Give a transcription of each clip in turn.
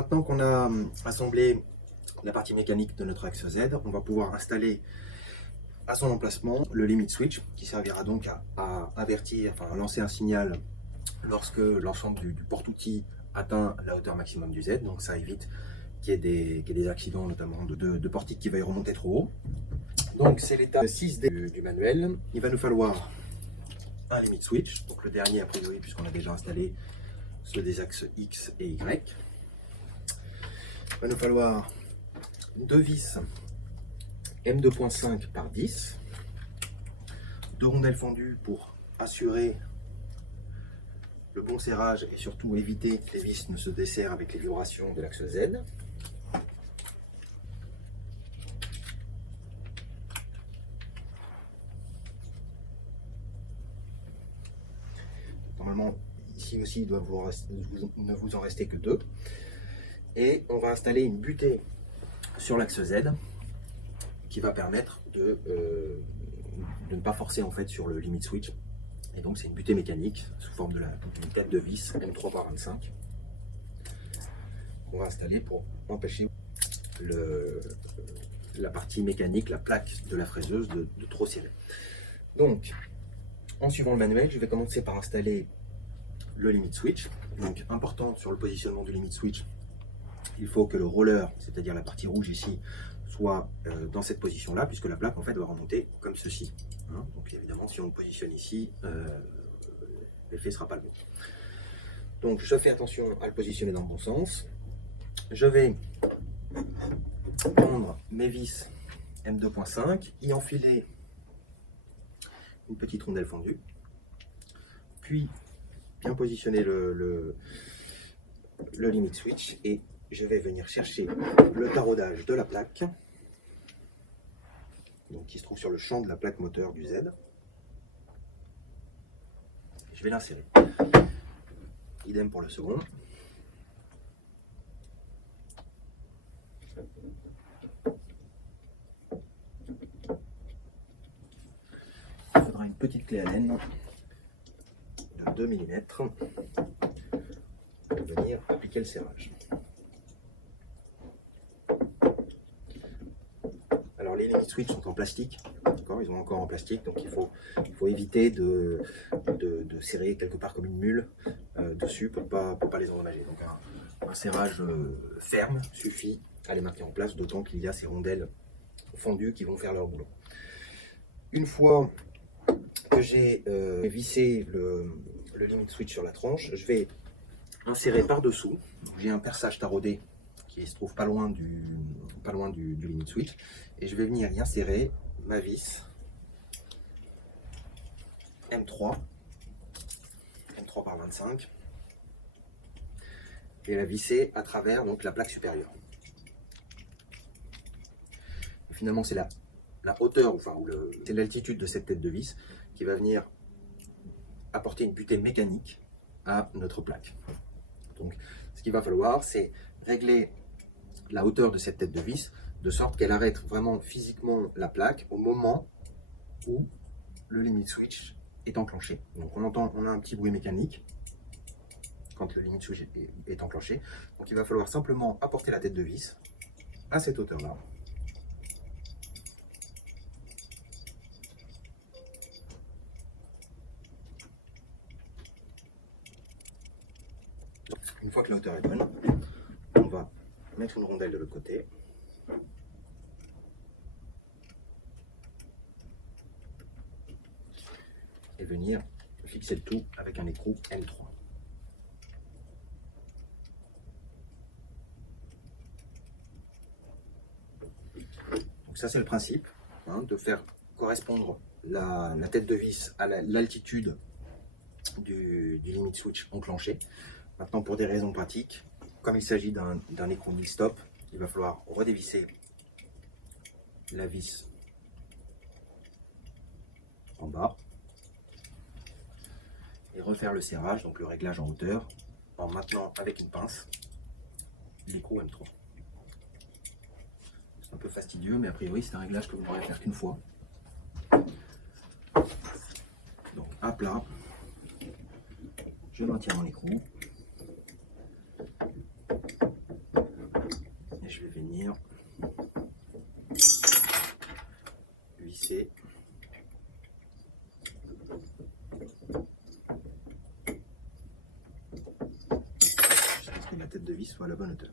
maintenant qu'on a assemblé la partie mécanique de notre axe Z, on va pouvoir installer à son emplacement le limit switch qui servira donc à avertir, enfin à lancer un signal lorsque l'ensemble du porte-outil atteint la hauteur maximum du Z. Donc ça évite qu'il y ait des accidents, notamment de portique qui va remonter trop haut. Donc c'est l'étape 6 du manuel. Il va nous falloir un limit switch, donc le dernier a priori puisqu'on a déjà installé ceux des axes X et Y. Il va nous falloir deux vis M2.5 par 10, deux rondelles fendues pour assurer le bon serrage et surtout éviter que les vis ne se desserrent avec les vibrations de l'axe Z. Normalement, ici aussi, il doit ne vous en rester que deux. Et on va installer une butée sur l'axe Z qui va permettre de ne pas forcer en fait sur le limit switch. Et donc c'est une butée mécanique sous forme d'une tête de vis M3 par 25 qu'on va installer pour empêcher la partie mécanique, la plaque de la fraiseuse de trop serrer. Donc en suivant le manuel, je vais commencer par installer le limit switch. Donc important sur le positionnement du limit switch, il faut que le roller, c'est-à-dire la partie rouge ici, soit dans cette position-là, puisque la plaque en fait doit remonter comme ceci. Hein, donc évidemment, si on le positionne ici, l'effet ne sera pas le bon. Donc je fais attention à le positionner dans le bon sens. Je vais prendre mes vis M2.5, y enfiler une petite rondelle fendue, puis bien positionner le limit switch et je vais venir chercher le taraudage de la plaque, donc qui se trouve sur le champ de la plaque moteur du Z. Je vais l'insérer. Idem pour le second. Il faudra une petite clé Allen de 2 mm pour venir appliquer le serrage. Alors les limit switch sont en plastique, ils sont encore en plastique, donc il faut éviter de serrer quelque part comme une mule dessus pour pas les endommager. Donc un serrage ferme suffit à les maintenir en place, d'autant qu'il y a ces rondelles fendues qui vont faire leur boulot. Une fois que j'ai vissé le limit switch sur la tranche, je vais insérer par-dessous. J'ai un perçage taraudé qui se trouve pas loin du limit switch, et je vais venir y insérer ma vis M3 par 25 et la visser à travers donc la plaque supérieure. Et finalement c'est la hauteur, enfin c'est l'altitude de cette tête de vis qui va venir apporter une butée mécanique à notre plaque. Donc ce qu'il va falloir, c'est régler la hauteur de cette tête de vis de sorte qu'elle arrête vraiment physiquement la plaque au moment où le limit switch est enclenché. Donc on a un petit bruit mécanique quand le limit switch est enclenché. Donc il va falloir simplement apporter la tête de vis à cette hauteur-là. Une fois que la hauteur est bonne, on va mettre une rondelle de l'autre côté. Et venir fixer le tout avec un écrou M3. Donc ça c'est le principe, hein, de faire correspondre la tête de vis à l'altitude du limit switch enclenché. Maintenant pour des raisons pratiques, comme il s'agit d'un écrou nil stop, il va falloir redévisser la vis en bas et refaire le serrage, donc le réglage en hauteur, en maintenant avec une pince l'écrou M3. C'est un peu fastidieux, mais a priori c'est un réglage que vous n'aurez à faire qu'une fois. Donc à plat, je maintiens mon écrou. tête de vis soit à la bonne hauteur.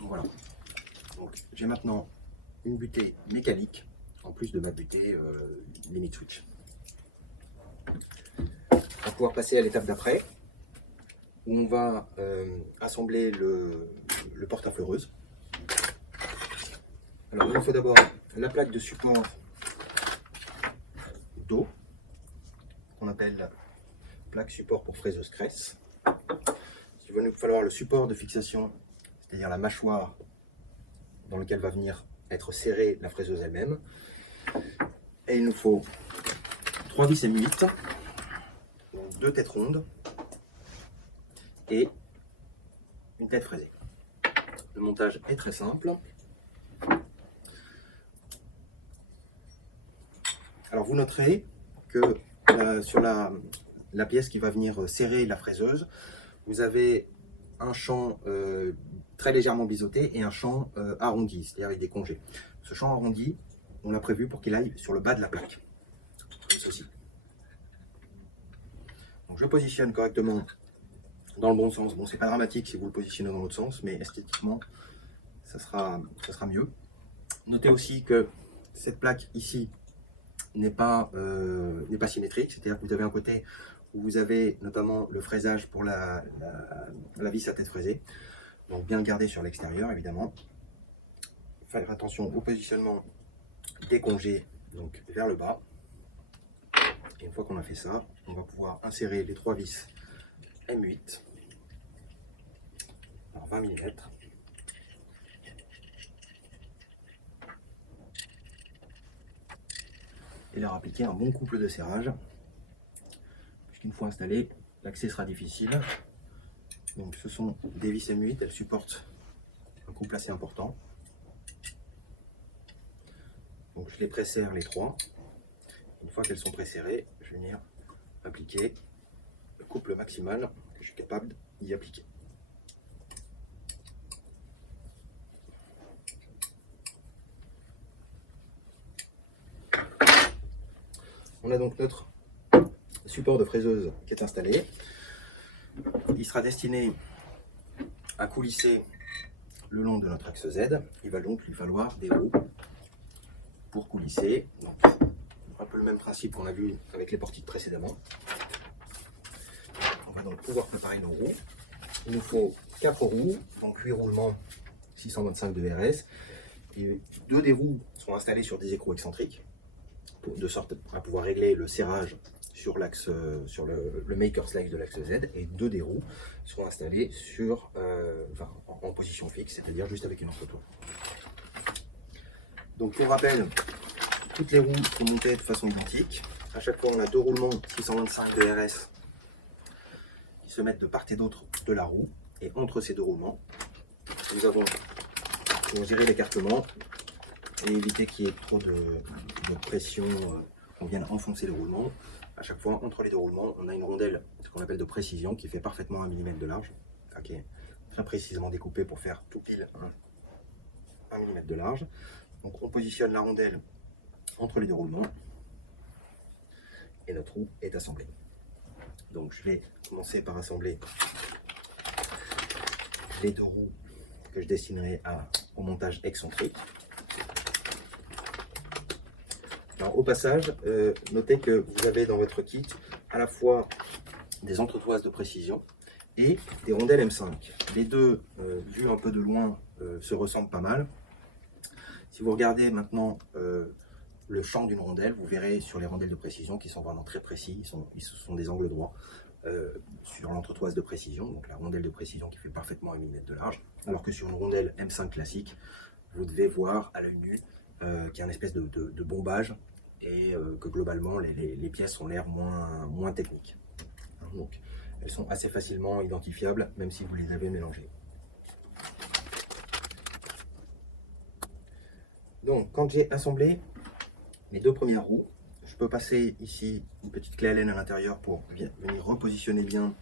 Voilà. Donc j'ai maintenant une butée mécanique en plus de ma butée limit switch. On va pouvoir passer à l'étape d'après où on va assembler le porte à fleureuse. Alors il nous faut d'abord la plaque de support d'eau qu'on appelle plaque support pour fraiseuse Cress. Il va nous falloir le support de fixation, c'est-à-dire la mâchoire dans lequel va venir être serrée la fraiseuse elle-même. Et il nous faut 3 vis M8, donc 2 têtes rondes et une tête fraisée. Le montage est très simple. Alors vous noterez que sur la pièce qui va venir serrer la fraiseuse, vous avez un champ très légèrement biseauté et un champ arrondi, c'est-à-dire avec des congés. Ce champ arrondi, on l'a prévu pour qu'il aille sur le bas de la plaque, comme ceci. Donc je positionne correctement dans le bon sens. Bon, c'est pas dramatique si vous le positionnez dans l'autre sens, mais esthétiquement, ça sera mieux. Notez aussi que cette plaque ici n'est pas symétrique, c'est-à-dire que vous avez un côté où vous avez notamment le fraisage pour la vis à tête fraisée. Donc bien le garder sur l'extérieur évidemment. Faire attention au positionnement des congés donc vers le bas. Et une fois qu'on a fait ça, on va pouvoir insérer les 3 vis M8 par 20 mm. Et leur appliquer un bon couple de serrage. Puisqu'une fois installé, l'accès sera difficile. Donc ce sont des vis M8, elles supportent un couple assez important. Donc je les presserre les 3. Une fois qu'elles sont presserrées, je vais venir appliquer le couple maximal que je suis capable d'y appliquer. On a donc notre support de fraiseuse qui est installé. Il sera destiné à coulisser le long de notre axe Z. Il va donc lui falloir des roues pour coulisser. Donc, un peu le même principe qu'on a vu avec les portiques précédemment. On va donc pouvoir préparer nos roues. Il nous faut 4 roues, donc 8 roulements 625 de RS. Et 2 des roues sont installées sur des écrous excentriques, de sorte à pouvoir régler le serrage sur l'axe, sur le maker slice de l'axe Z, et 2 des roues seront installées sur, en position fixe, c'est-à-dire juste avec une entretoile. Donc pour rappel, toutes les roues sont montées de façon identique. À chaque fois, on a 2 roulements 625 de RS qui se mettent de part et d'autre de la roue, et entre ces 2 roulements, nous avons, pour gérer l'écartement et éviter qu'il y ait trop de pression, qu'on vienne enfoncer les roulements. À chaque fois, entre les 2 roulements, on a une rondelle, ce qu'on appelle de précision, qui fait parfaitement 1 mm de large, qui est très précisément découpée pour faire tout pile 1 mm de large. Donc on positionne la rondelle entre les 2 roulements et notre roue est assemblée. Donc je vais commencer par assembler les 2 roues que je destinerai au montage excentrique. Alors, au passage, notez que vous avez dans votre kit à la fois des entretoises de précision et des rondelles M5. Les deux, vues un peu de loin, se ressemblent pas mal. Si vous regardez maintenant le champ d'une rondelle, vous verrez sur les rondelles de précision qui sont vraiment très précis, ils sont des angles droits sur l'entretoise de précision, donc la rondelle de précision qui fait parfaitement 1 mm de large, alors que sur une rondelle M5 classique, vous devez voir à l'œil nu qu'il y a une espèce de bombage et que globalement les pièces ont l'air moins techniques. Donc elles sont assez facilement identifiables même si vous les avez mélangées. Donc quand j'ai assemblé mes 2 premières roues, je peux passer ici une petite clé Allen à l'intérieur pour venir repositionner bien,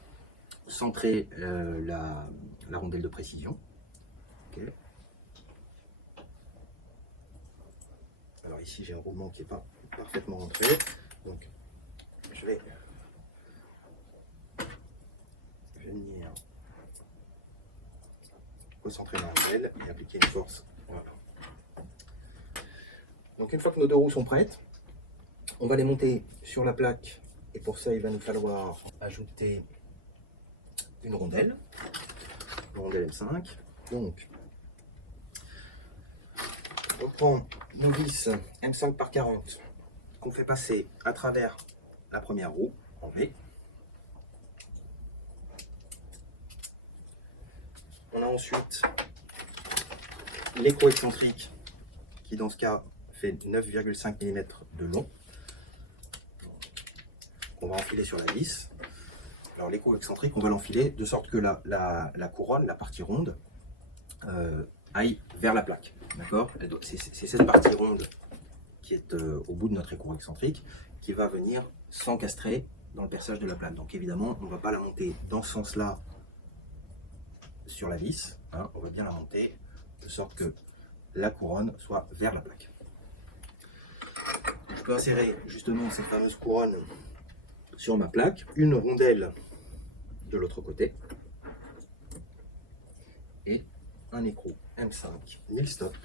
centrer la rondelle de précision. Okay. Alors ici j'ai un roulement qui n'est pas parfaitement rentré, donc je vais venir recentrer ma rondelle et appliquer une force. Voilà. Donc une fois que nos deux roues sont prêtes, on va les monter sur la plaque et pour ça il va nous falloir ajouter une rondelle M5. Donc on prend nos vis M5 par 40 qu'on fait passer à travers la première roue en V. On a ensuite l'écrou excentrique qui dans ce cas fait 9,5 mm de long. On va enfiler sur la vis. Alors l'écrou excentrique, on va l'enfiler de sorte que la couronne, la partie ronde, aille vers la plaque. D'accord? C'est cette partie ronde qui est au bout de notre écrou excentrique qui va venir s'encastrer dans le perçage de la plaque. Donc évidemment, on ne va pas la monter dans ce sens-là sur la vis, hein, on va bien la monter de sorte que la couronne soit vers la plaque. Je peux insérer justement cette fameuse couronne sur ma plaque, une rondelle de l'autre côté et un écrou M5 nil stop.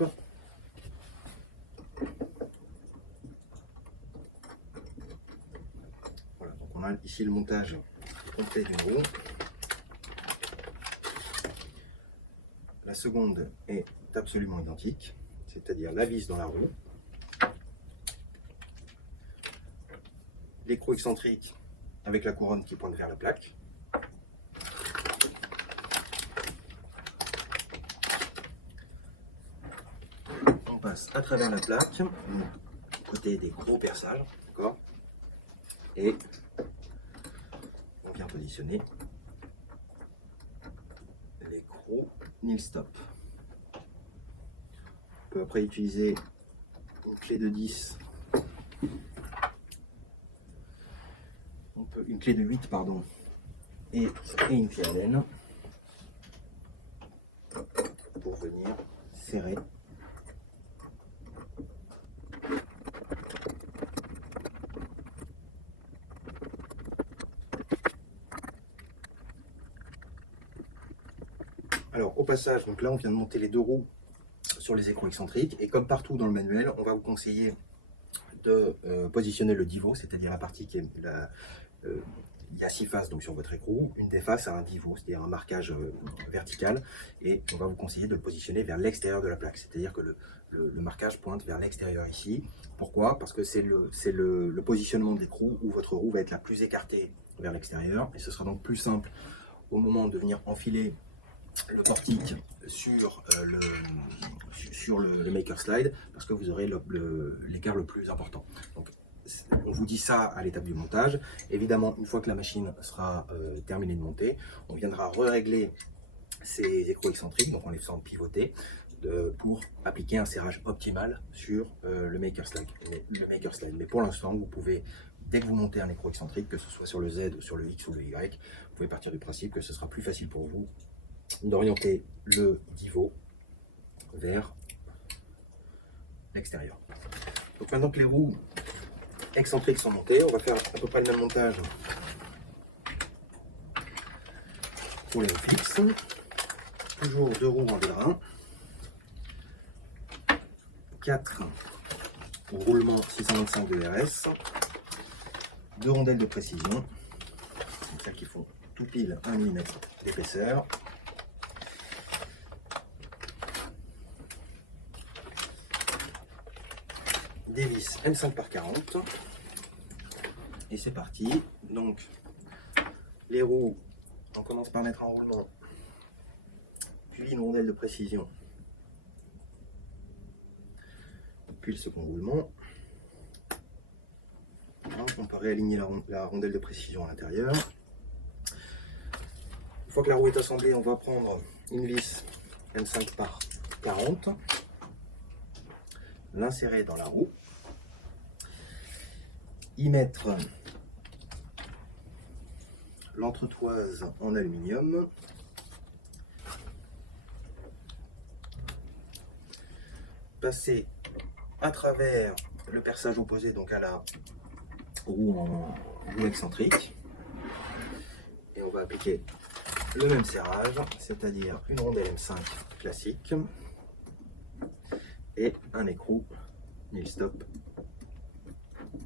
Voilà, donc on a ici le montage complet d'une roue. La seconde est absolument identique, c'est-à-dire la vis dans la roue, l'écrou excentrique avec la couronne qui pointe vers la plaque, on passe à travers la plaque, côté des gros perçages, d'accord, et on vient positionner l'écrou nil stop. On peut après utiliser une clé de 10, une clé de 8 pardon, et une clé Allen pour venir serrer Alors, au passage, donc là, on vient de monter les deux roues sur les écrous excentriques. Et comme partout dans le manuel, on va vous conseiller de positionner le divot, c'est-à-dire la partie qui est il y a 6 faces donc, sur votre écrou. Une des faces a un divot, c'est-à-dire un marquage vertical. Et on va vous conseiller de le positionner vers l'extérieur de la plaque. C'est-à-dire que le marquage pointe vers l'extérieur ici. Pourquoi? Parce que c'est le positionnement de l'écrou où votre roue va être la plus écartée vers l'extérieur. Et ce sera donc plus simple au moment de venir enfiler le portique sur le maker slide parce que vous aurez l'écart le plus important. Donc, on vous dit ça à l'étape du montage. Évidemment, une fois que la machine sera terminée de monter, on viendra régler ces écrous excentriques, donc en les faisant pivoter, pour appliquer un serrage optimal sur le maker slide. Mais pour l'instant, vous pouvez, dès que vous montez un écrou excentrique, que ce soit sur le Z, ou sur le X ou le Y, vous pouvez partir du principe que ce sera plus facile pour vous d'orienter le divot vers l'extérieur. Donc maintenant que les roues excentriques sont montées, on va faire à peu près le même montage pour les roues fixes. Toujours 2 roues en vérin, 4 roulements 625 de RS, 2 rondelles de précision, donc celles qui font tout pile 1 mm d'épaisseur. Des vis M5 par 40 et c'est parti. Donc les roues, on commence par mettre un roulement puis une rondelle de précision puis le second roulement. Voilà, on peut réaligner la rondelle de précision à l'intérieur. Une fois que la roue est assemblée, on va prendre une vis M5 par 40, l'insérer dans la roue, y mettre l'entretoise en aluminium, passer à travers le perçage opposé, donc à la roue en roue excentrique. Et on va appliquer le même serrage, c'est-à-dire une rondelle M5 classique et un écrou Milstop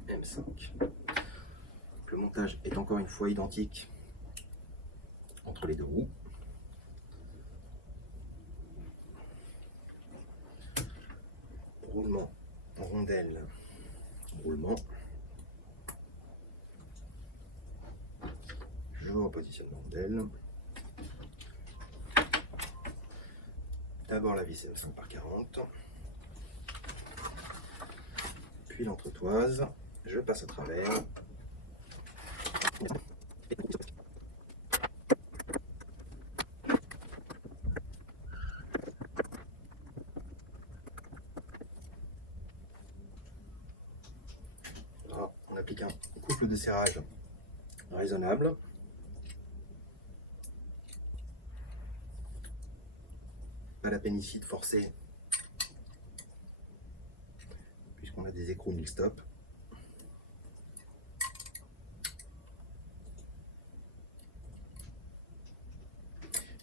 M5. Le montage est encore une fois identique entre les deux roues. Roulement en rondelle, roulement. Je repositionne la rondelle. D'abord la vis M5 par 40, puis l'entretoise. Je passe à travers. Là, on applique un couple de serrage raisonnable. Pas la peine ici de forcer, puisqu'on a des écrous Milstop.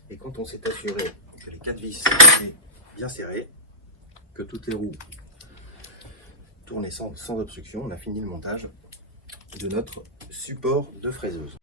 Et quand on s'est assuré que les 4 vis étaient bien serrées, que toutes les roues tournaient sans obstruction, on a fini le montage de notre support de fraiseuse.